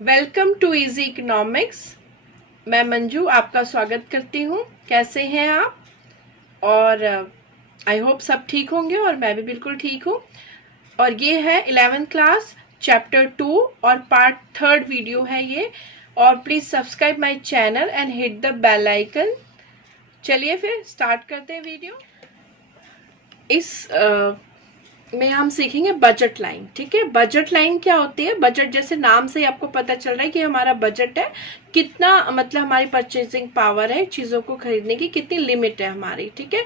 Welcome to easy economics. मैं मंजू आपका स्वागत करती हूँ। कैसे हैं आप? और आई होप सब ठीक होंगे और मैं भी बिल्कुल ठीक हूँ। और ये है 11th क्लास चैप्टर 2 और पार्ट 3 वीडियो है ये। और please subscribe my channel and hit the bell icon. चलिए फिर स्टार्ट करते हैं वीडियो। इस में हम सीखेंगे बजट लाइन। ठीक है, बजट लाइन क्या होती है? बजट जैसे नाम से ही आपको पता चल रहा है कि हमारा बजट है, कितना मतलब हमारी परचेजिंग पावर है, चीजों को खरीदने की कितनी लिमिट है हमारी। ठीक है,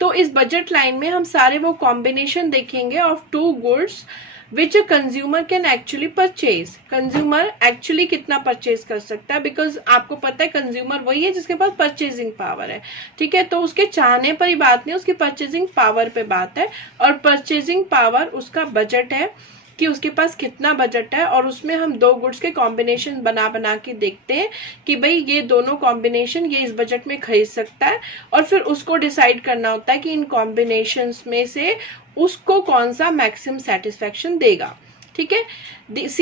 तो इस बजट लाइन में हम सारे वो कॉम्बिनेशन देखेंगे of two goods which a consumer can actually purchase. Consumer actually कितना परचेज कर सकता है, बिकॉज आपको पता है कंज्यूमर वही है जिसके पास परचेजिंग पावर है। ठीक है, तो उसके चाहने पर ही बात नहीं, उसकी परचेजिंग पावर पे बात है। और परचेजिंग पावर उसका बजट है कि उसके पास कितना बजट है। और उसमें हम दो गुड्स के कॉम्बिनेशन बना बना के देखते हैं कि भाई ये दोनों कॉम्बिनेशन ये इस बजट में खरीद सकता है। और फिर उसको डिसाइड करना होता है कि इन कॉम्बिनेशंस में से उसको कौन सा मैक्सिमम सेटिस्फेक्शन देगा। ठीक है, this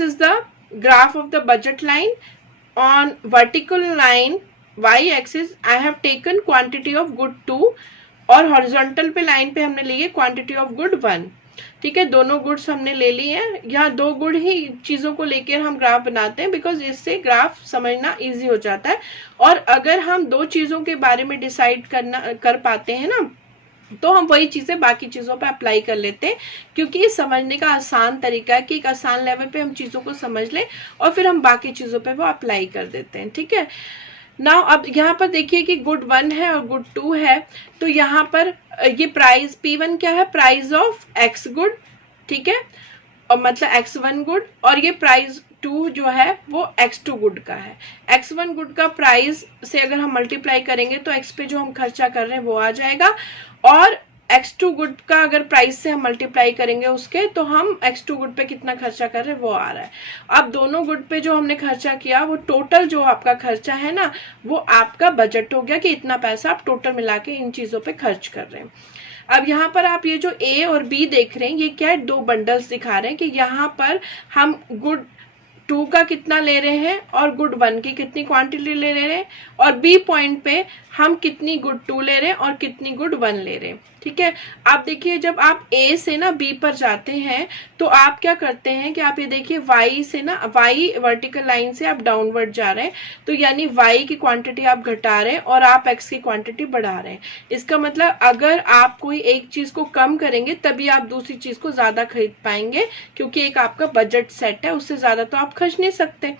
is the graph of the budget line. On vertical line y axis I have taken quantity of good 2 और हॉरिजॉन्टल पे लाइन पे हमने ली है क्वांटिटी ऑफ गुड 1। ठीक है, दोनों गुड्स हमने ले ली हैं। यहाँ दो गुड ही चीजों को लेकर हम ग्राफ बनाते हैं बिकॉज इससे ग्राफ समझना इजी हो जाता है। और अगर हम दो चीजों के बारे में डिसाइड कर पाते हैं ना, तो हम वही चीजें बाकी चीजों पे अप्लाई कर लेते हैं, क्योंकि ये समझने का आसान तरीका है कि एक आसान लेवल पे हम चीजों को समझ लें और फिर हम बाकी चीजों पे वो अप्लाई कर देते हैं। ठीक है, नाउ अब यहाँ पर देखिए कि गुड 1 है और गुड 2 है। तो यहाँ पर ये प्राइस P1 क्या है? Price of x good. ठीक है, और मतलब X1 गुड। और ये प्राइस 2 जो है वो X2 गुड का है। X1 गुड का प्राइस से अगर हम मल्टीप्लाई करेंगे तो X पे जो हम खर्चा कर रहे हैं वो आ जाएगा। और X2 गुड का अगर प्राइस से हम मल्टीप्लाई करेंगे उसके, तो हम X2 गुड पे कितना खर्चा कर रहे हैं वो आ रहा है। अब दोनों गुड पे जो हमने खर्चा किया वो टोटल जो आपका खर्चा है ना, वो आपका बजट हो गया कि इतना पैसा आप टोटल मिला के इन चीजों पे खर्च कर रहे हैं। अब यहाँ पर आप ये जो A और B देख रहे हैं, ये क्या है? दो बंडल्स दिखा रहे हैं कि यहाँ पर हम गुड 2 का कितना ले रहे हैं और गुड 1 की कितनी क्वांटिटी ले रहे हैं, और B पॉइंट पे हम कितनी गुड 2 ले रहे हैं और कितनी गुड 1 ले रहे हैं। ठीक है, आप देखिए जब आप A से ना B पर जाते हैं तो आप क्या करते हैं कि आप ये देखिए Y से ना, Y वर्टिकल लाइन से आप डाउनवर्ड जा रहे हैं, तो यानी Y की क्वांटिटी आप घटा रहे हैं और आप X की क्वांटिटी बढ़ा रहे हैं। इसका मतलब अगर आप कोई एक चीज को कम करेंगे तभी आप दूसरी चीज को ज्यादा खरीद पाएंगे, क्योंकि एक आपका बजट सेट है, उससे ज्यादा तो आप खर्च नहीं सकते।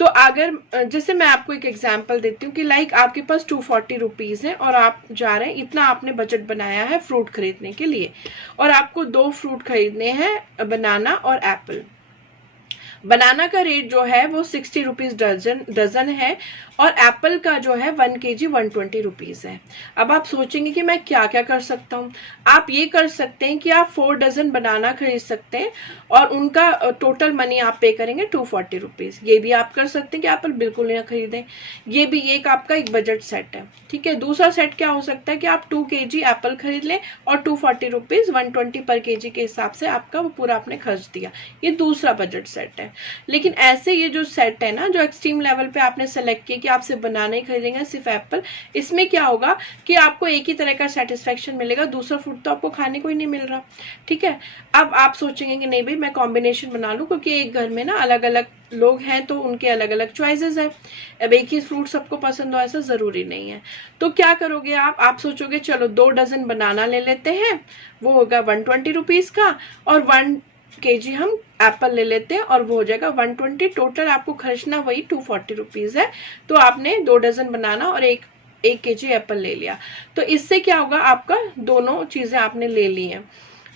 तो अगर जैसे मैं आपको एक एग्जांपल देती हूँ कि लाइक आपके पास 240 रुपीज है और आप जा रहे हैं, इतना आपने बजट बनाया है फ्रूट खरीदने के लिए, और आपको दो फ्रूट खरीदने हैं, बनाना और एप्पल। बनाना का रेट जो है वो 60 रुपीज डजन है और एप्पल का जो है 1 kg 120 रुपीज है। अब आप सोचेंगे कि मैं क्या क्या कर सकता हूँ। आप ये कर सकते हैं कि आप 4 डजन बनाना खरीद सकते हैं और उनका टोटल मनी आप पे करेंगे 240 रुपीज। ये भी आप कर सकते हैं कि एप्पल बिल्कुल ना खरीदें। ये भी एक आपका एक बजट सेट है। ठीक है, दूसरा सेट क्या हो सकता है कि आप 2 kg एप्पल खरीद लें और 240 रुपीज 120 पर kg के हिसाब से आपका वो पूरा आपने खर्च दिया। ये दूसरा बजट सेट है। लेकिन ऐसे ये जो सेट है ना, जो एक्सट्रीम लेवल पे आपने सेलेक्ट किया कि आप सिर्फ बनाना ही खरीदेंगे, सिर्फ एप्पल, इसमें क्या होगा कि आपको एक ही तरह का सेटिस्फेक्शन मिलेगा, दूसरा फूड तो आपको खाने को ही नहीं मिल रहा। ठीक है, अब आप सोचेंगे कि नहीं भाई मैं कॉम्बिनेशन बना लूं, क्योंकि एक घर में ना अलग अलग लोग हैं तो उनके अलग अलग चॉइसेस है। अब एक ही फ्रूट सबको पसंद हो ऐसा जरूरी नहीं है। तो क्या करोगे आप सोचोगे चलो 2 डजन बनाना ले लेते हैं, वो होगा 120 रुपीज का, और 1 kg हम एप्पल ले लेते हैं और वो हो जाएगा 120। टोटल आपको खर्चना वही 240 रुपीज है। तो आपने 2 डजन बनाना और एक kg एप्पल ले लिया। तो इससे क्या होगा, आपका दोनों चीजें आपने ले ली हैं।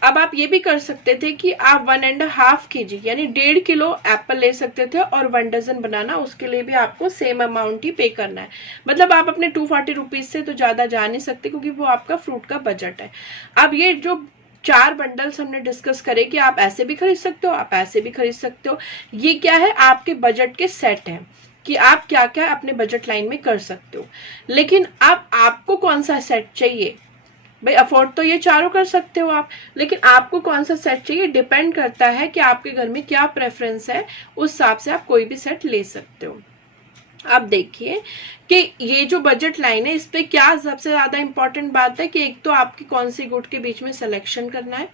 अब आप ये भी कर सकते थे कि आप 1.5 kg यानी 1.5 किलो एप्पल ले सकते थे और 1 डजन बनाना, उसके लिए भी आपको सेम अमाउंट ही पे करना है। मतलब आप अपने 240 रुपीज से तो ज्यादा जा नहीं सकते, क्योंकि वो आपका फ्रूट का बजट है। अब ये जो 4 बंडल्स हमने डिस्कस करे कि आप ऐसे भी खरीद सकते हो, आप ऐसे भी खरीद सकते हो, ये क्या है? आपके बजट के सेट है कि आप क्या क्या अपने बजट लाइन में कर सकते हो। लेकिन अब आपको कौन सा सेट चाहिए, भाई अफोर्ड तो ये चारों कर सकते हो आप, लेकिन आपको कौन सा सेट चाहिए डिपेंड करता है कि आपके घर में क्या प्रेफरेंस है, उस हिसाब से आप कोई भी सेट ले सकते हो। अब देखिए कि ये जो बजट लाइन है इस पे क्या सबसे ज्यादा इंपॉर्टेंट बात है कि एक तो आपकी कौन सी गुड के बीच में सिलेक्शन करना है,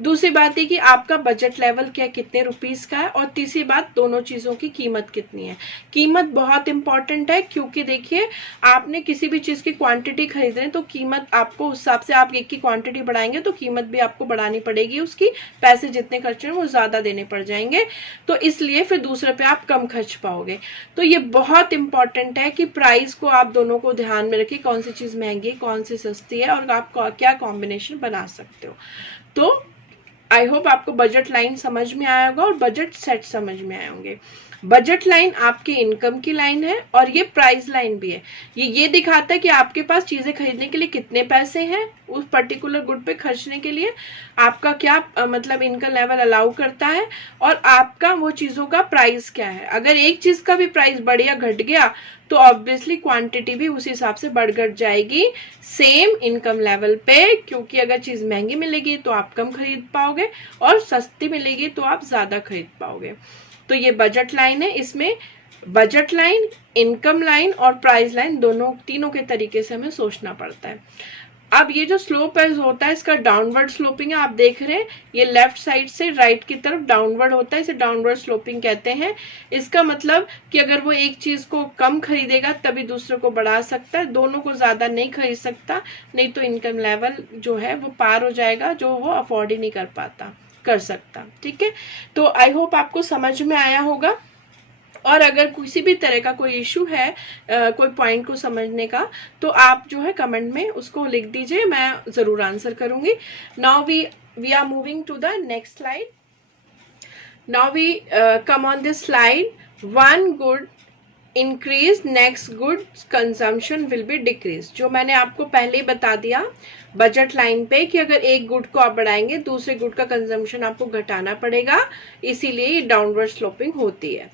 दूसरी बात है कि आपका बजट लेवल क्या कितने रुपीस का है, और तीसरी बात दोनों चीजों की कीमत कितनी है। कीमत बहुत इंपॉर्टेंट है, क्योंकि देखिए आपने किसी भी चीज की क्वांटिटी खरीद रहे हैं तो कीमत आपको उस हिसाब से, आप एक की क्वांटिटी बढ़ाएंगे तो कीमत भी आपको बढ़ानी पड़ेगी, उसकी पैसे जितने खर्च हैं वो ज्यादा देने पड़ जाएंगे, तो इसलिए फिर दूसरे पे आप कम खर्च पाओगे। तो ये बहुत इंपॉर्टेंट है कि प्राइस को आप दोनों को ध्यान में रखिए, कौन सी चीज महंगी है कौन सी सस्ती है और आप क्या कॉम्बिनेशन बना सकते हो। तो आई होप आपको बजट लाइन समझ में आया होगा और बजट सेट समझ में आए होंगे। बजट लाइन आपकी इनकम की लाइन है और ये प्राइस लाइन भी है। ये दिखाता है कि आपके पास चीजें खरीदने के लिए कितने पैसे हैं, उस पर्टिकुलर गुड पे खर्चने के लिए आपका क्या मतलब इनकम लेवल अलाउ करता है, और आपका वो चीजों का प्राइस क्या है। अगर एक चीज का भी प्राइस बढ़ या घट गया तो ऑब्वियसली क्वांटिटी भी उस हिसाब से बढ़ घट जाएगी सेम इनकम लेवल पे, क्योंकि अगर चीज महंगी मिलेगी तो आप कम खरीद पाओगे और सस्ती मिलेगी तो आप ज्यादा खरीद पाओगे। तो ये बजट लाइन है, इसमें बजट लाइन, इनकम लाइन और प्राइस लाइन दोनों तीनों के तरीके से हमें सोचना पड़ता है। अब ये जो स्लोप होता है इसका डाउनवर्ड स्लोपिंग है, आप देख रहे हैं ये लेफ्ट साइड से राइट की तरफ डाउनवर्ड होता है, इसे डाउनवर्ड स्लोपिंग कहते हैं। इसका मतलब कि अगर वो एक चीज को कम खरीदेगा तभी दूसरे को बढ़ा सकता है, दोनों को ज्यादा नहीं खरीद सकता, नहीं तो इनकम लेवल जो है वो पार हो जाएगा, जो वो अफोर्ड ही नहीं कर सकता। ठीक है, तो आई होप आपको समझ में आया होगा, और अगर किसी भी तरह का कोई इशू है कोई पॉइंट को समझने का, तो आप जो है कमेंट में उसको लिख दीजिए, मैं जरूर आंसर करूंगी। Now we are moving to the next slide. Now we come on this slide. One good increase, next good consumption will be decrease. जो मैंने आपको पहले ही बता दिया बजट लाइन पे कि अगर एक गुड को आप बढ़ाएंगे दूसरे गुड का कंजम्पशन आपको घटाना पड़ेगा, इसीलिए ये डाउनवर्ड स्लोपिंग होती है।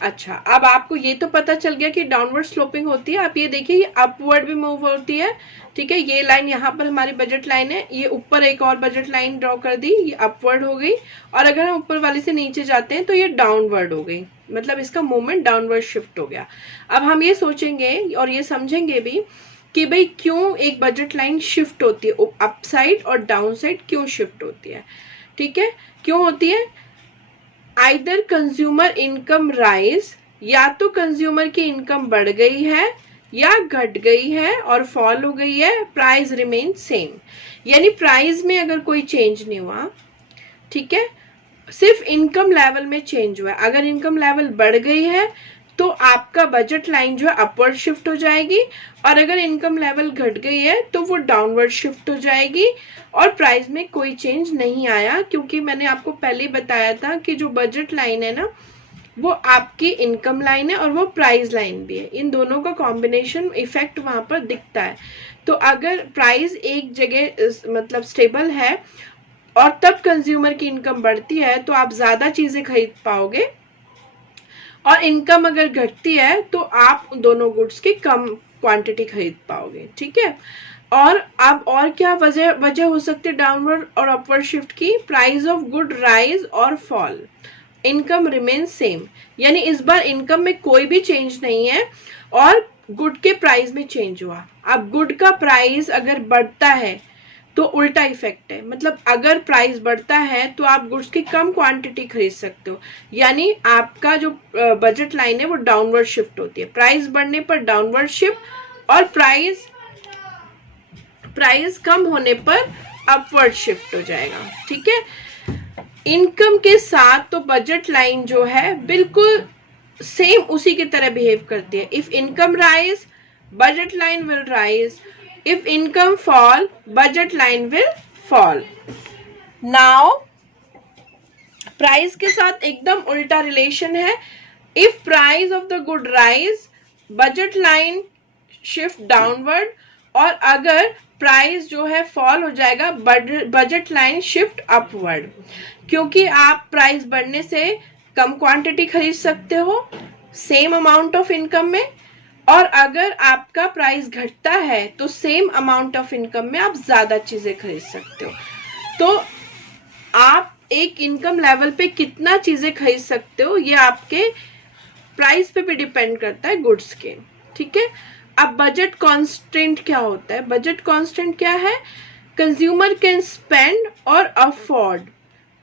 अच्छा, अब आपको ये तो पता चल गया कि डाउनवर्ड स्लोपिंग होती है। आप ये देखिए ये अपवर्ड भी मूव होती है। ठीक है, ये लाइन यहाँ पर हमारी बजट लाइन है, ये ऊपर एक और बजट लाइन ड्रॉ कर दी, ये अपवर्ड हो गई, और अगर हम ऊपर वाले से नीचे जाते हैं तो ये डाउनवर्ड हो गई, मतलब इसका मूवमेंट डाउनवर्ड शिफ्ट हो गया। अब हम ये सोचेंगे और ये समझेंगे भी कि भाई क्यों एक बजट लाइन शिफ्ट होती है, अप साइड और डाउन साइड क्यों शिफ्ट होती है। ठीक है, क्यों होती है? आइदर कंज्यूमर इनकम राइज, या तो कंज्यूमर की इनकम बढ़ गई है या घट गई है और फॉल हो गई है, प्राइस रिमेन सेम, यानी प्राइस में अगर कोई चेंज नहीं हुआ, ठीक है, सिर्फ इनकम लेवल में चेंज हुआ है। अगर इनकम लेवल बढ़ गई है तो आपका बजट लाइन जो है अपवर्ड शिफ्ट हो जाएगी, और अगर इनकम लेवल घट गई है तो वो डाउनवर्ड शिफ्ट हो जाएगी, और प्राइस में कोई चेंज नहीं आया, क्योंकि मैंने आपको पहले ही बताया था कि जो बजट लाइन है ना वो आपकी इनकम लाइन है और वो प्राइस लाइन भी है, इन दोनों का कॉम्बिनेशन इफेक्ट वहां पर दिखता है। तो अगर प्राइस एक जगह मतलब स्टेबल है और तब कंज्यूमर की इनकम बढ़ती है तो आप ज्यादा चीजें खरीद पाओगे, और इनकम अगर घटती है तो आप दोनों गुड्स की कम क्वांटिटी खरीद पाओगे। ठीक है, और अब और क्या वजह हो सकती है डाउनवर्ड और अपवर्ड शिफ्ट की? प्राइस ऑफ गुड राइज और फॉल, इनकम रिमेन सेम, यानी इस बार इनकम में कोई भी चेंज नहीं है और गुड के प्राइस में चेंज हुआ। अब गुड का प्राइस अगर बढ़ता है तो उल्टा इफेक्ट है, मतलब अगर प्राइस बढ़ता है तो आप गुड्स की कम क्वांटिटी खरीद सकते हो, यानी आपका जो बजट लाइन है वो डाउनवर्ड शिफ्ट होती है। प्राइस बढ़ने पर डाउनवर्ड शिफ्ट और प्राइस कम होने पर अपवर्ड शिफ्ट हो जाएगा। ठीक है, इनकम के साथ तो बजट लाइन जो है बिल्कुल सेम उसी की तरह बिहेव करती है। If income rise, budget line will rise, if income fall, budget line will fall. Now price के साथ एकदम उल्टा रिलेशन है। if price of the good rise, budget line shift downward, और अगर प्राइस जो है फॉल हो जाएगा बजट लाइन शिफ्ट अपवर्ड, क्योंकि आप प्राइस बढ़ने से कम क्वांटिटी खरीद सकते हो सेम अमाउंट ऑफ इनकम में, और अगर आपका प्राइस घटता है तो सेम अमाउंट ऑफ इनकम में आप ज्यादा चीजें खरीद सकते हो। तो आप एक इनकम लेवल पे कितना चीजें खरीद सकते हो ये आपके प्राइस पे भी डिपेंड करता है गुड्स के, ठीक है। अब बजट कॉन्स्टेंट क्या होता है? बजट कॉन्स्टेंट क्या है? कंज्यूमर कैन स्पेंड और afford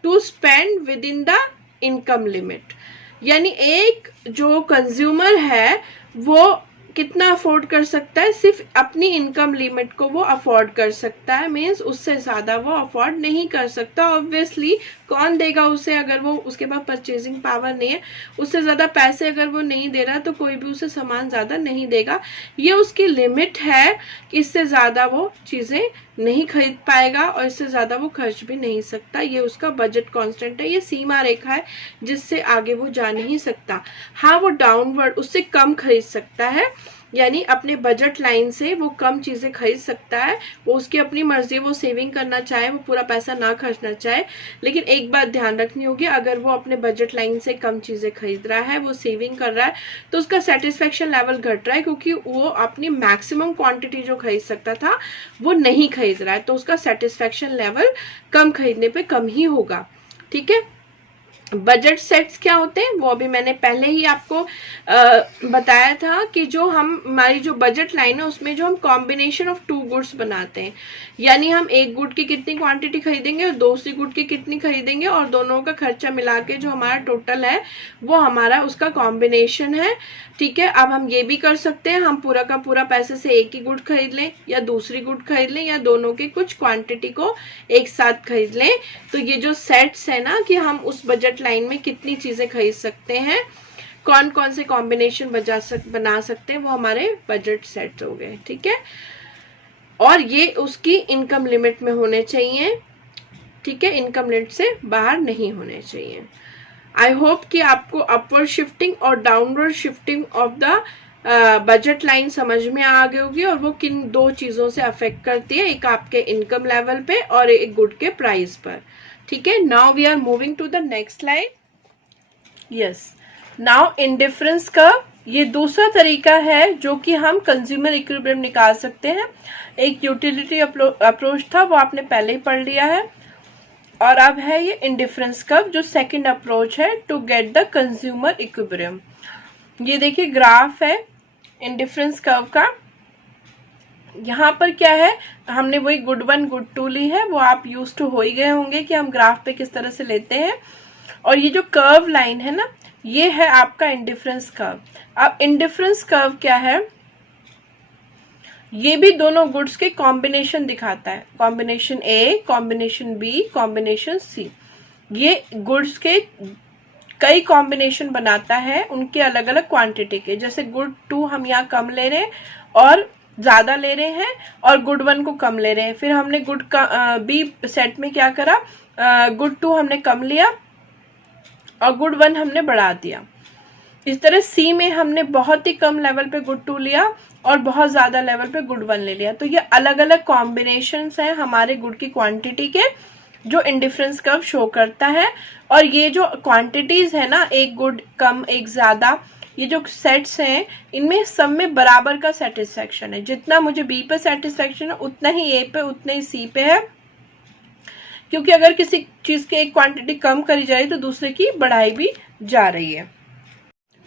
to spend within the income limit. यानी एक जो कंज्यूमर है वो कितना अफोर्ड कर सकता है? सिर्फ अपनी इनकम लिमिट को वो अफोर्ड कर सकता है, मीन्स उससे ज्यादा वो अफोर्ड नहीं कर सकता। ऑब्वियसली कौन देगा उसे अगर वो उसके पास परचेजिंग पावर नहीं है? उससे ज्यादा पैसे अगर वो नहीं दे रहा तो कोई भी उसे सामान ज्यादा नहीं देगा। ये उसकी लिमिट है कि इससे ज्यादा वो चीजें नहीं खरीद पाएगा और इससे ज्यादा वो खर्च भी नहीं सकता। ये उसका बजट कांस्टेंट है, ये सीमा रेखा है जिससे आगे वो जा नहीं सकता। हाँ, वो डाउनवर्ड उससे कम खरीद सकता है, यानी अपने बजट लाइन से वो कम चीजें खरीद सकता है। वो उसकी अपनी मर्जी, वो सेविंग करना चाहे, वो पूरा पैसा ना खर्चना चाहे। लेकिन एक बात ध्यान रखनी होगी, अगर वो अपने बजट लाइन से कम चीजें खरीद रहा है, वो सेविंग कर रहा है, तो उसका सेटिस्फेक्शन लेवल घट रहा है, क्योंकि वो अपनी मैक्सिमम क्वांटिटी जो खरीद सकता था वो नहीं खरीद रहा है, तो उसका सेटिस्फेक्शन लेवल कम खरीदने पे कम ही होगा, ठीक है। बजट सेट्स क्या होते हैं वो अभी मैंने पहले ही आपको बताया था कि जो हमारी जो बजट लाइन है उसमें जो हम कॉम्बिनेशन ऑफ टू गुड्स बनाते हैं, यानी हम एक गुड की कितनी क्वांटिटी खरीदेंगे और दूसरी गुड की कितनी खरीदेंगे और दोनों का खर्चा मिला के जो हमारा टोटल है वो हमारा उसका कॉम्बिनेशन है, ठीक है। अब हम ये भी कर सकते हैं, हम पूरा का पूरा पैसे से एक ही गुड खरीद लें या दूसरी गुड खरीद लें या दोनों के कुछ क्वांटिटी को एक साथ खरीद लें। तो ये जो सेट्स है ना कि हम उस बजट लाइन में कितनी चीजें खरीद सकते हैं, कौन कौन से कॉम्बिनेशन बना सकते हैं, वो हमारे बजट सेट्स हो गए, ठीक है। और ये उसकी इनकम लिमिट में होने चाहिए, ठीक है, इनकम लिमिट से बाहर नहीं होने चाहिए। आई होप कि आपको अपवर्ड शिफ्टिंग और downward shifting of the budget line समझ में आ गई होगी और वो किन दो चीजों से अफेक्ट करती है, एक आपके इनकम लेवल पे और एक गुड के प्राइस पर, ठीक है। Now we are moving to the next slide. Yes, now indifference curve, ये दूसरा तरीका है जो कि हम कंज्यूमर इक्विलिब्रियम निकाल सकते हैं। एक यूटिलिटी अप्रोच था वो आपने पहले ही पढ़ लिया है, और अब है ये इंडिफरेंस कर्व जो सेकंड अप्रोच है to get the consumer equilibrium. ये देखिए ग्राफ है इंडिफरेंस कर्व का। यहाँ पर क्या है, हमने वही गुड 1 गुड 2 ली है, वो आप यूज टू हो ही गए होंगे कि हम ग्राफ पे किस तरह से लेते हैं। और ये जो कर्व लाइन है ना, ये है आपका इंडिफरेंस कर्व। अब इंडिफरेंस कर्व क्या है, ये भी दोनों गुड्स के कॉम्बिनेशन दिखाता है, कॉम्बिनेशन ए, कॉम्बिनेशन बी, कॉम्बिनेशन सी। ये गुड्स के कई कॉम्बिनेशन बनाता है उनके अलग अलग क्वांटिटी के। जैसे गुड 2 हम यहाँ कम ले रहे हैं और ज्यादा ले रहे हैं, और गुड 1 को कम ले रहे हैं। फिर हमने गुड का बी सेट में क्या करा, गुड 2 हमने कम लिया और गुड 1 हमने बढ़ा दिया। इस तरह सी में हमने बहुत ही कम लेवल पे गुड 2 लिया और बहुत ज्यादा लेवल पे गुड 1 ले लिया। तो ये अलग अलग कॉम्बिनेशंस हैं हमारे गुड की क्वांटिटी के, जो इंडिफरेंस कर्व शो करता है। और ये जो क्वांटिटीज है ना, एक गुड कम एक ज्यादा, ये जो सेट्स हैं इनमें सब में बराबर का सेटिस्फेक्शन है। जितना मुझे बी पे सेटिस्फेक्शन है उतना ही ए पे, उतना ही सी पे है, क्योंकि अगर किसी चीज की एक क्वांटिटी कम करी जाए तो दूसरे की बढ़ाई भी जा रही है।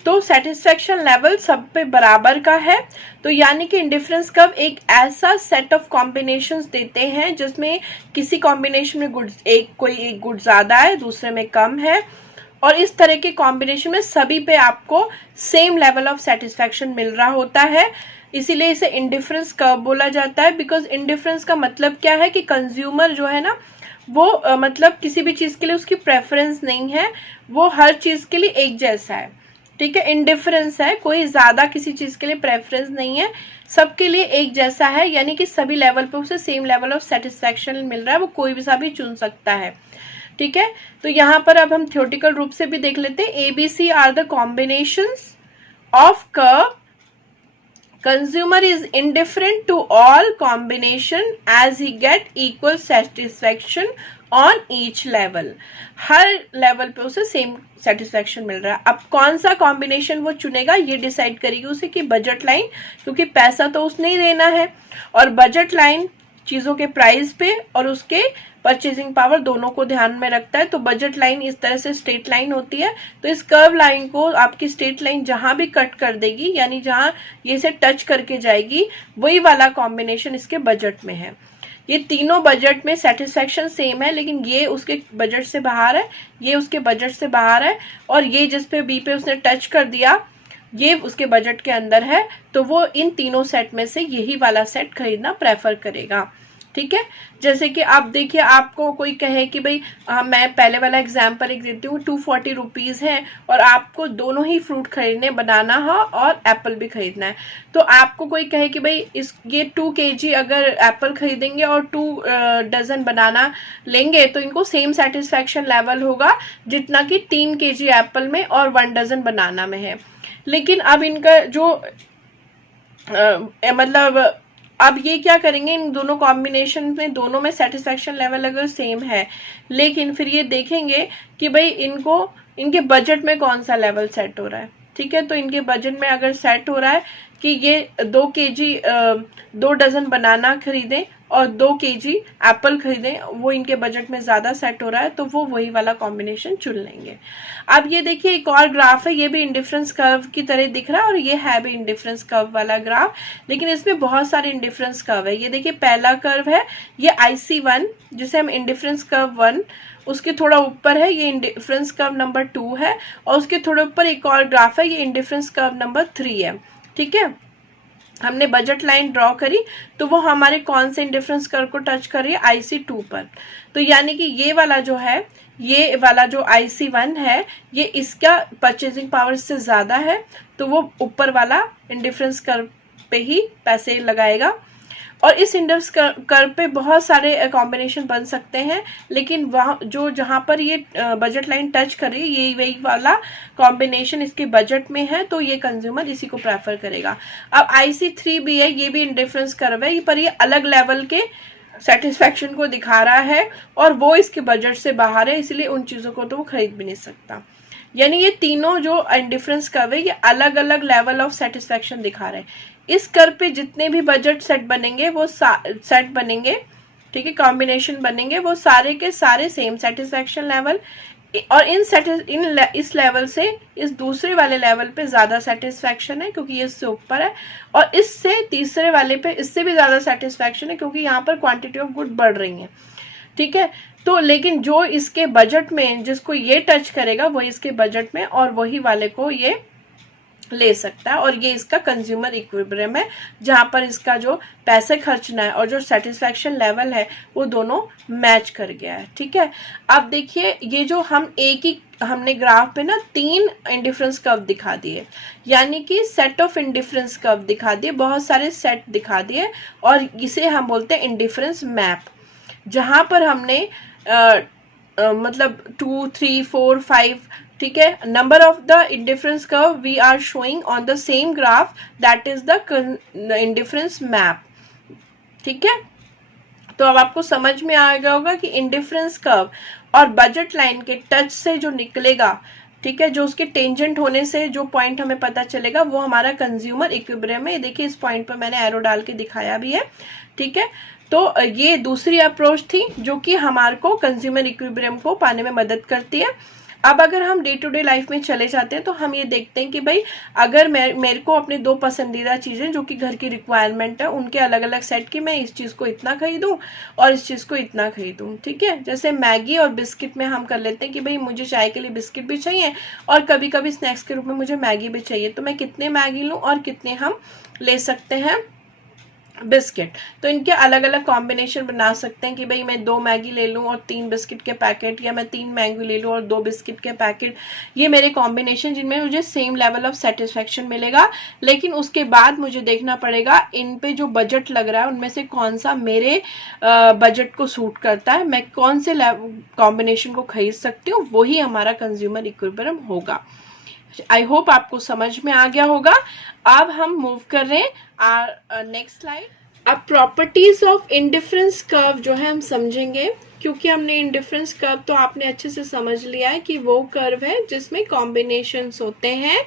तो सेटिस्फेक्शन लेवल सब पे बराबर का है। तो यानी कि इंडिफरेंस कर्व एक ऐसा सेट ऑफ कॉम्बिनेशंस देते हैं जिसमें किसी कॉम्बिनेशन में गुड कोई एक गुड ज्यादा है, दूसरे में कम है, और इस तरह के कॉम्बिनेशन में सभी पे आपको सेम लेवल ऑफ सेटिस्फेक्शन मिल रहा होता है। इसीलिए इसे इंडिफरेंस कर्व बोला जाता है। बिकॉज इंडिफरेंस का मतलब क्या है कि कंज्यूमर जो है ना वो मतलब किसी भी चीज के लिए उसकी प्रेफरेंस नहीं है, वो हर चीज के लिए एक जैसा है, ठीक है। इंडिफरेंस है, कोई ज्यादा किसी चीज के लिए प्रेफरेंस नहीं है, सबके लिए एक जैसा है, यानी कि सभी लेवल पे उसे सेम लेवल ऑफ सेटिस्फेक्शन मिल रहा है, वो कोई भी सा भी चुन सकता है, ठीक है। तो यहाँ पर अब हम थ्योरेटिकल रूप से भी देख लेते हैं। ABC are the combinations of curve, consumer is indifferent to all combination as he get equal satisfaction on each level, her level पे उसे सेम सेटिस्फैक्शन मिल रहा है। अब कौन सा कॉम्बिनेशन वो चुनेगा ये डिसाइड करेगी उसे कि बजट लाइन, क्योंकि पैसा तो उसने ही देना है, और बजट लाइन चीजों के प्राइस पे और उसके परचेजिंग पावर दोनों को ध्यान में रखता है। तो बजट लाइन इस तरह से स्ट्रेट लाइन होती है, तो इस कर्व लाइन को आपकी स्ट्रेट लाइन जहां भी कट कर देगी, यानी जहां ये से टच करके जाएगी, वही वाला कॉम्बिनेशन इसके बजट में है। ये तीनों बजट में सेटिस्फैक्शन सेम है, लेकिन ये उसके बजट से बाहर है, ये उसके बजट से बाहर है, और ये जिस पे बी पे उसने टच कर दिया ये उसके बजट के अंदर है, तो वो इन तीनों सेट में से यही वाला सेट खरीदना प्रेफर करेगा। ठीक है, जैसे कि आप देखिए, आपको कोई कहे कि भाई मैं पहले वाला एग्जाम्पल एक देती हूँ, 240 रुपीज है और आपको दोनों ही फ्रूट खरीदने, बनाना है और एप्पल भी खरीदना है। तो आपको कोई कहे कि भाई ये 2 kg अगर एप्पल खरीदेंगे और 2 डजन बनाना लेंगे तो इनको सेम सेटिस्फैक्शन लेवल होगा जितना कि 3 kg एप्पल में और 1 डजन बनाना में है। लेकिन अब इनका जो मतलब अब ये क्या करेंगे, इन दोनों कॉम्बिनेशन में दोनों में सेटिस्फैक्शन लेवल अगर सेम है, लेकिन फिर ये देखेंगे कि भाई इनको इनके बजट में कौन सा लेवल सेट हो रहा है। ठीक है, तो इनके बजट में अगर सेट हो रहा है कि ये 2 kg 2 डजन बनाना खरीदें और 2 kg एप्पल खरीदें, वो इनके बजट में ज्यादा सेट हो रहा है, तो वो वही वाला कॉम्बिनेशन चुन लेंगे। अब ये देखिए एक और ग्राफ है, ये भी इंडिफरेंस कर्व की तरह दिख रहा है और ये है भी इंडिफरेंस कर्व वाला ग्राफ, लेकिन इसमें बहुत सारे इंडिफरेंस कर्व है। ये देखिए पहला कर्व है ये IC1 जिसे हम इंडिफरेंस कर्व 1, उसके थोड़ा ऊपर है ये इंडिफरेंस कर्व नंबर 2 है, और उसके थोड़े ऊपर एक और ग्राफ है, ये इंडिफरेंस कर्व नंबर 3 है। ठीक है, हमने बजट लाइन ड्रॉ करी तो वो हमारे कौन से इंडिफरेंस कर्व को टच कर रही है, IC2 पर। तो यानी कि ये वाला जो है, ये वाला जो IC1 है, ये इसका परचेजिंग पावर से ज्यादा है, तो वो ऊपर वाला इंडिफरेंस कर्व पे ही पैसे लगाएगा। और इस इंडेक्स कर्व पे बहुत सारे कॉम्बिनेशन बन सकते हैं, लेकिन वहाँ जो जहां पर ये बजट लाइन टच कर रही है, ये वही वाला कॉम्बिनेशन इसके बजट में है, तो ये कंज्यूमर इसी को प्रेफर करेगा। अब IC3 भी है, ये भी इंडिफरेंस कर्व है, पर ये अलग लेवल के सेटिस्फैक्शन को दिखा रहा है और वो इसके बजट से बाहर है, इसलिए उन चीजों को तो वो खरीद भी नहीं सकता। यानी ये तीनों जो इंडिफरेंस कर्व है, ये अलग अलग लेवल ऑफ सेटिस्फैक्शन दिखा रहे हैं। इस कर्व पे जितने भी बजट सेट बनेंगे, वो सेट बनेंगे, ठीक है, कॉम्बिनेशन बनेंगे, वो सारे के सारे सेम सेटिस्फैक्शन लेवल, और इस लेवल से इस दूसरे वाले लेवल पे ज्यादा सेटिस्फैक्शन है क्योंकि ये इससे ऊपर है, और इससे तीसरे वाले पे इससे भी ज्यादा सेटिस्फैक्शन है क्योंकि यहाँ पर क्वांटिटी ऑफ गुड बढ़ रही है। ठीक है, तो लेकिन जो इसके बजट में, जिसको ये टच करेगा वो इसके बजट में, और वही वाले को ये ले सकता है, और ये इसका कंज्यूमर इक्विलिब्रियम है जहां पर इसका जो पैसे खर्चना है और जो सेटिस्फैक्शन लेवल है वो दोनों मैच कर गया है। ठीक है, अब देखिए ये जो हम एक ही हमने ग्राफ पे ना 3 इंडिफरेंस कर्व दिखा दिए, यानी कि सेट ऑफ इंडिफरेंस कर्व दिखा दिए, बहुत सारे सेट दिखा दिए, और इसे हम बोलते हैं इंडिफरेंस मैप, जहां पर हमने मतलब 2, 3, 4, 5, ठीक है, number of the indifference curve we are showing on the same graph, that is the indifference map. ठीक है, तो अब आपको समझ में आ गया होगा कि इंडिफरेंस कर्व और बजट लाइन के टच से जो निकलेगा, ठीक है, जो उसके टेंजेंट होने से जो पॉइंट हमें पता चलेगा वो हमारा कंज्यूमर इक्विलिब्रियम है। देखिए इस पॉइंट पर मैंने एरो डाल के दिखाया भी है। ठीक है, तो ये दूसरी अप्रोच थी जो कि हमारे को कंज्यूमर इक्विलिब्रियम को पाने में मदद करती है। अब अगर हम डे टू डे लाइफ में चले जाते हैं तो हम ये देखते हैं कि भाई अगर मेरे को अपने 2 पसंदीदा चीजें जो कि घर की रिक्वायरमेंट है उनके अलग अलग सेट की, मैं इस चीज को इतना खरीदूं और इस चीज को इतना खरीदूं। ठीक है, जैसे मैगी और बिस्किट में हम कर लेते हैं कि भाई मुझे चाय के लिए बिस्किट भी चाहिए और कभी कभी स्नैक्स के रूप में मुझे मैगी भी चाहिए, तो मैं कितने मैगी लूं और कितने हम ले सकते हैं बिस्किट। तो इनके अलग अलग कॉम्बिनेशन बना सकते हैं कि भाई मैं 2 मैगी ले लूं और 3 बिस्किट के पैकेट, या मैं 3 मैगी ले लूं और 2 बिस्किट के पैकेट। ये मेरे कॉम्बिनेशन जिनमें मुझे सेम लेवल ऑफ सेटिस्फैक्शन मिलेगा, लेकिन उसके बाद मुझे देखना पड़ेगा इन पे जो बजट लग रहा है उनमें से कौन सा मेरे बजट को सूट करता है, मैं कौन से कॉम्बिनेशन को खरीद सकती हूँ, वही हमारा कंज्यूमर इक्विलिब्रियम होगा। आई होप आपको समझ में आ गया होगा। अब हम मूव कर रहे हैं नेक्स्ट स्लाइड। अब प्रॉपर्टीज ऑफ इंडिफरेंस कर्व जो है हम समझेंगे। क्योंकि हमने इंडिफरेंस कर्व तो आपने अच्छे से समझ लिया है कि वो कर्व है जिसमें कॉम्बिनेशंस होते हैं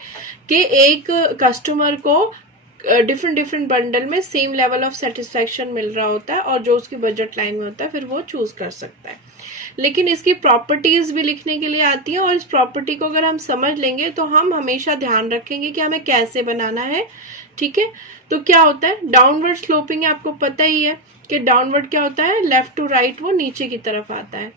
कि एक कस्टमर को डिफरेंट डिफरेंट बंडल में सेम लेवल ऑफ सेटिस्फैक्शन मिल रहा होता है और जो उसकी बजट लाइन में होता है फिर वो चूज कर सकता है। लेकिन इसकी प्रॉपर्टीज भी लिखने के लिए आती है और इस प्रॉपर्टी को अगर हम समझ लेंगे तो हम हमेशा ध्यान रखेंगे कि हमें कैसे बनाना है। ठीक है, तो क्या होता है डाउनवर्ड स्लोपिंग, आपको पता ही है कि डाउनवर्ड क्या होता है, लेफ्ट टू राइट वो नीचे की तरफ आता है।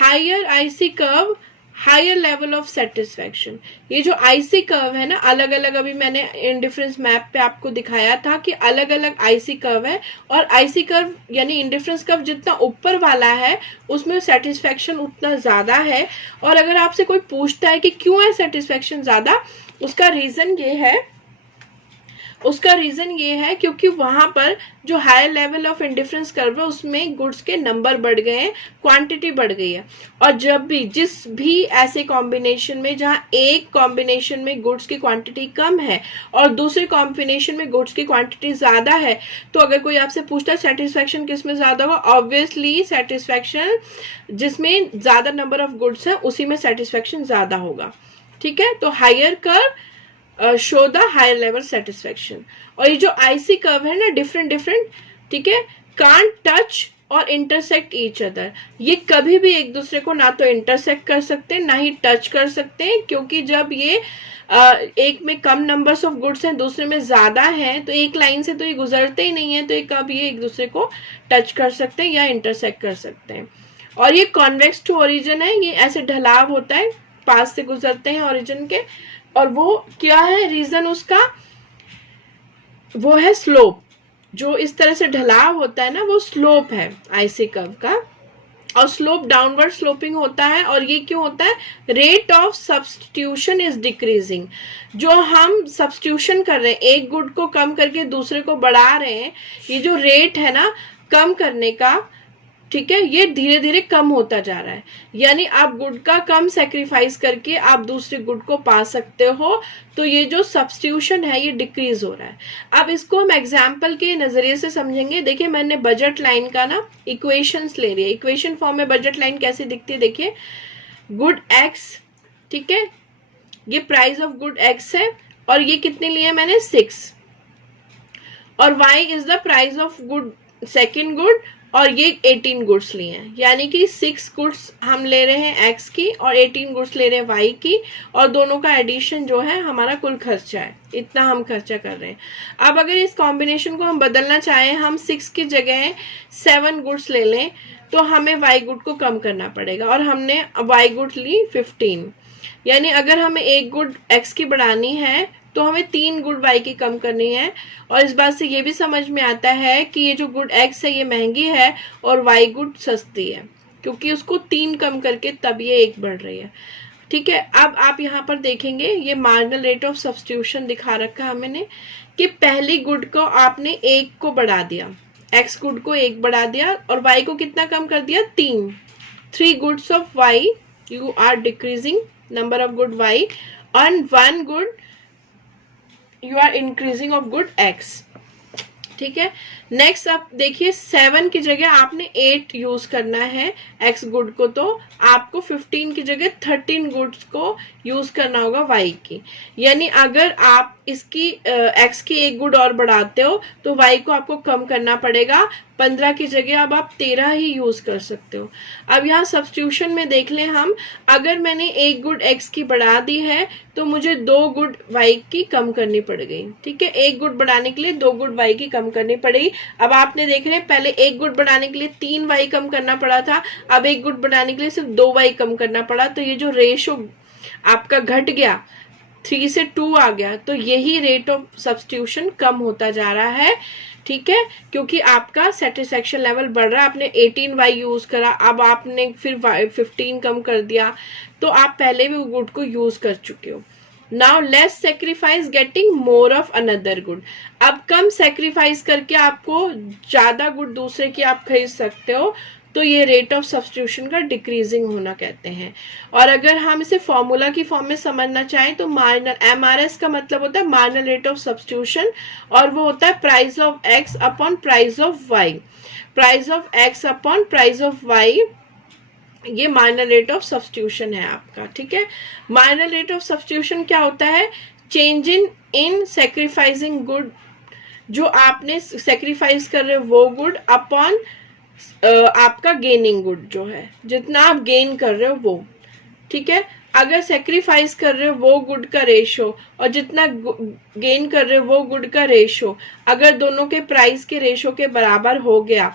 Higher IC curve, higher level of satisfaction. ये जो आईसी कर्व है ना, अलग अलग अभी मैंने इंडिफरेंस मैप पे आपको दिखाया था कि अलग अलग आईसी कर्व है और आईसी कर्व यानी इंडिफरेंस कर्व जितना ऊपर वाला है उसमें सेटिस्फैक्शन उतना ज्यादा है। और अगर आपसे कोई पूछता है कि क्यों है सेटिस्फैक्शन ज्यादा, उसका रीजन ये है क्योंकि वहां पर जो higher level of indifference curve है उसमें गुड्स के नंबर बढ़ गए हैं, क्वांटिटी बढ़ गई है। और जब भी जिस भी ऐसे कॉम्बिनेशन में जहां एक कॉम्बिनेशन में गुड्स की क्वांटिटी कम है और दूसरे कॉम्बिनेशन में गुड्स की क्वांटिटी ज्यादा है, तो अगर कोई आपसे पूछता है सेटिस्फैक्शन किसमें ज्यादा होगा, ऑब्वियसली सेटिस्फैक्शन जिसमें ज्यादा नंबर ऑफ गुड्स है उसी में सेटिस्फैक्शन ज्यादा होगा। ठीक है, तो higher curve show the higher level satisfaction. और ये जो आईसी कर्व है ना डिफरेंट, ठीक है, कांट टच और इंटरसेक्ट ईच अदर, ये कभी भी एक दूसरे को ना तो इंटरसेक्ट कर सकते हैं ना ही टच कर सकते हैं, क्योंकि जब ये एक में कम नंबर्स ऑफ गुड्स हैं दूसरे में ज्यादा है तो एक लाइन से तो ये गुजरते ही नहीं है, तो ये कभी एक दूसरे को टच कर सकते हैं या इंटरसेक्ट कर सकते हैं। और ये कॉन्वेक्स टू ओरिजिन है, ये ऐसे ढलाव होता है, पास से गुजरते हैं ओरिजिन के। और वो क्या है रीजन उसका, वो है स्लोप। जो इस तरह से ढलाव होता है ना वो स्लोप है आईसी कर्व का, और स्लोप डाउनवर्ड स्लोपिंग होता है। और ये क्यों होता है, rate of substitution is decreasing. जो हम सब्स्टिट्यूशन कर रहे हैं, एक गुड को कम करके दूसरे को बढ़ा रहे हैं, ये जो रेट है ना कम करने का, ठीक है, ये धीरे धीरे कम होता जा रहा है। यानी आप गुड का कम सेक्रीफाइस करके आप दूसरे गुड को पा सकते हो, तो ये जो सब्स्टिट्यूशन है ये डिक्रीज हो रहा है। अब इसको हम एग्जाम्पल के नजरिए से समझेंगे। देखिए मैंने बजट लाइन का ना इक्वेशंस ले लिया, इक्वेशन फॉर्म में बजट लाइन कैसे दिखती है, देखिए गुड एक्स, ठीक है, ये प्राइस ऑफ गुड एक्स है और ये कितने लिए मैंने 6, और Y is the price of good second good और ये 18 गुड्स लिए हैं, यानी कि 6 गुड्स हम ले रहे हैं एक्स की और 18 गुड्स ले रहे हैं वाई की, और दोनों का एडिशन जो है हमारा कुल खर्चा है, इतना हम खर्चा कर रहे हैं। अब अगर इस कॉम्बिनेशन को हम बदलना चाहें, हम 6 की जगह 7 गुड्स ले लें, तो हमें वाई गुड को कम करना पड़ेगा, और हमने वाई गुड ली 15। यानी अगर हमें एक गुड एक्स की बढ़ानी है तो हमें 3 गुड वाई की कम करनी है। और इस बात से ये भी समझ में आता है कि ये जो गुड एक्स है ये महंगी है और वाई गुड सस्ती है, क्योंकि उसको 3 कम करके तब ये 1 बढ़ रही है। ठीक है, अब आप यहाँ पर देखेंगे ये मार्जिनल रेट ऑफ सब्स्टिट्यूशन दिखा रखा है मैंने, कि पहली गुड को आपने 1 को बढ़ा दिया, एक्स गुड को 1 बढ़ा दिया और वाई को कितना कम कर दिया, 3 goods of Y, you are decreasing number of good Y, and 1 good you are increasing of good X. ठीक है, नेक्स्ट आप देखिए 7 की जगह आपने 8 यूज करना है एक्स गुड को, तो आपको 15 की जगह 13 गुड्स को यूज करना होगा वाई की। यानी अगर आप इसकी एक्स की 1 गुड और बढ़ाते हो तो वाई को आपको कम करना पड़ेगा, 15 की जगह अब आप 13 ही यूज कर सकते हो। अब यहाँ सब्स्टिट्यूशन में देख लें हम, अगर मैंने 1 गुड एक्स की बढ़ा दी है तो मुझे 2 गुड वाई की कम करनी पड़ गई। ठीक है, 1 गुड बढ़ाने के लिए 2 गुड वाई की कम करनी पड़ेगी। अब आपने देख रहे हैं पहले 1 गुड बढ़ाने के लिए 3 वाई कम करना पड़ा था, अब 1 गुड बढ़ाने के लिए सिर्फ 2 वाई कम करना पड़ा, तो ये जो रेशो आपका घट गया 3 से 2 आ गया, तो यही रेट ऑफ सब्स्टिट्यूशन कम होता जा रहा है। ठीक है, क्योंकि आपका सेटिस्फेक्शन लेवल बढ़ रहा है, आपने 18 वाई यूज करा, अब आपने फिर 15 कम कर दिया, तो आप पहले भी गुड को यूज कर चुके हो। Now less sacrifice getting more of another good, अब कम सेक्रीफाइस करके आपको ज्यादा गुड दूसरे की आप खरीद सकते हो, तो ये रेट ऑफ सब्स्टिट्यूशन का डिक्रीजिंग होना कहते हैं। और अगर हम इसे फॉर्मूला की फॉर्म में समझना चाहें तो मार्जिनल एमआरएस का मतलब होता है मार्जिनल रेट ऑफ सब्स्टिट्यूशन, और वो होता है price of X upon price of Y, price of X upon price of Y ये माइनर रेट ऑफ सब्स्टिट्यूशन है आपका, ठीक है। माइनर रेट ऑफ सब्स्टिट्यूशन क्या होता है? चेंज इन सेक्रीफाइसिंग गुड, जो आपने सेक्रीफाइस कर रहे हो वो गुड अपॉन आपका गेनिंग गुड, जो है जितना आप गेन कर रहे हो वो, ठीक है। अगर सेक्रीफाइस कर रहे हो वो गुड का रेशो और जितना गेन कर रहे हो वो गुड का रेशो, अगर दोनों के प्राइस के रेशो के बराबर हो गया,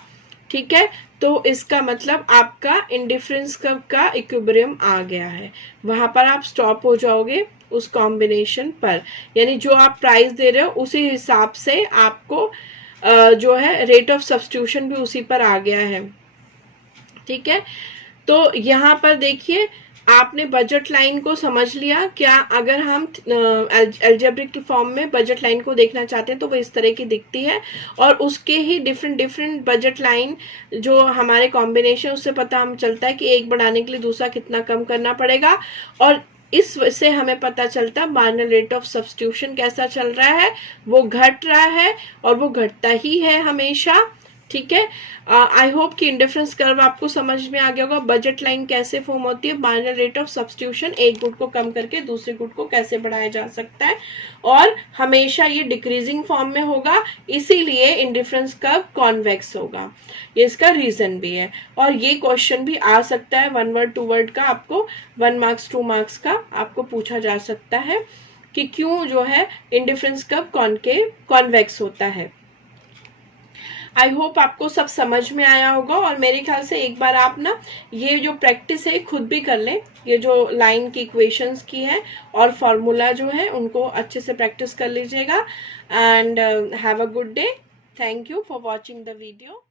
ठीक है, तो इसका मतलब आपका इंडिफरेंस कर्व का इक्विलिब्रियम आ गया है। वहां पर आप स्टॉप हो जाओगे उस कॉम्बिनेशन पर, यानी जो आप प्राइस दे रहे हो उसी हिसाब से आपको जो है रेट ऑफ सब्स्टिट्यूशन भी उसी पर आ गया है, ठीक है। तो यहाँ पर देखिए आपने बजट लाइन को समझ लिया क्या? अगर हम अलजेब्रिक फॉर्म में बजट लाइन को देखना चाहते हैं तो वो इस तरह की दिखती है, और उसके ही डिफरेंट डिफरेंट बजट लाइन जो हमारे कॉम्बिनेशन, उससे पता हम चलता है कि एक बढ़ाने के लिए दूसरा कितना कम करना पड़ेगा, और इस से हमें पता चलता माइनर रेट ऑफ सब्स्टिट्यूशन कैसा चल रहा है, वो घट रहा है और वो घटता ही है हमेशा, ठीक है। आई होप कि इंडिफरेंस कर्व आपको समझ में आ गया होगा। बजट लाइन कैसे फॉर्म होती है, माइनर रेट ऑफ सब्स्टिट्यूशन, एक गुड को कम करके दूसरे गुड को कैसे बढ़ाया जा सकता है, और हमेशा ये डिक्रीजिंग फॉर्म में होगा, इसीलिए इंडिफरेंस कर्व कॉन्वेक्स होगा। ये इसका रीजन भी है, और ये क्वेश्चन भी आ सकता है 1 वर्ड 2 वर्ड का, आपको 1 मार्क्स 2 मार्क्स का आपको पूछा जा सकता है कि क्यों जो है इंडिफरेंस कर्व कॉन्वेक्स होता है। आई होप आपको सब समझ में आया होगा, और मेरे ख्याल से एक बार आप ना ये जो प्रैक्टिस है खुद भी कर लें, ये जो लाइन की इक्वेशंस की है और फॉर्मूला जो है उनको अच्छे से प्रैक्टिस कर लीजिएगा। And have a good day. Thank you for watching the video.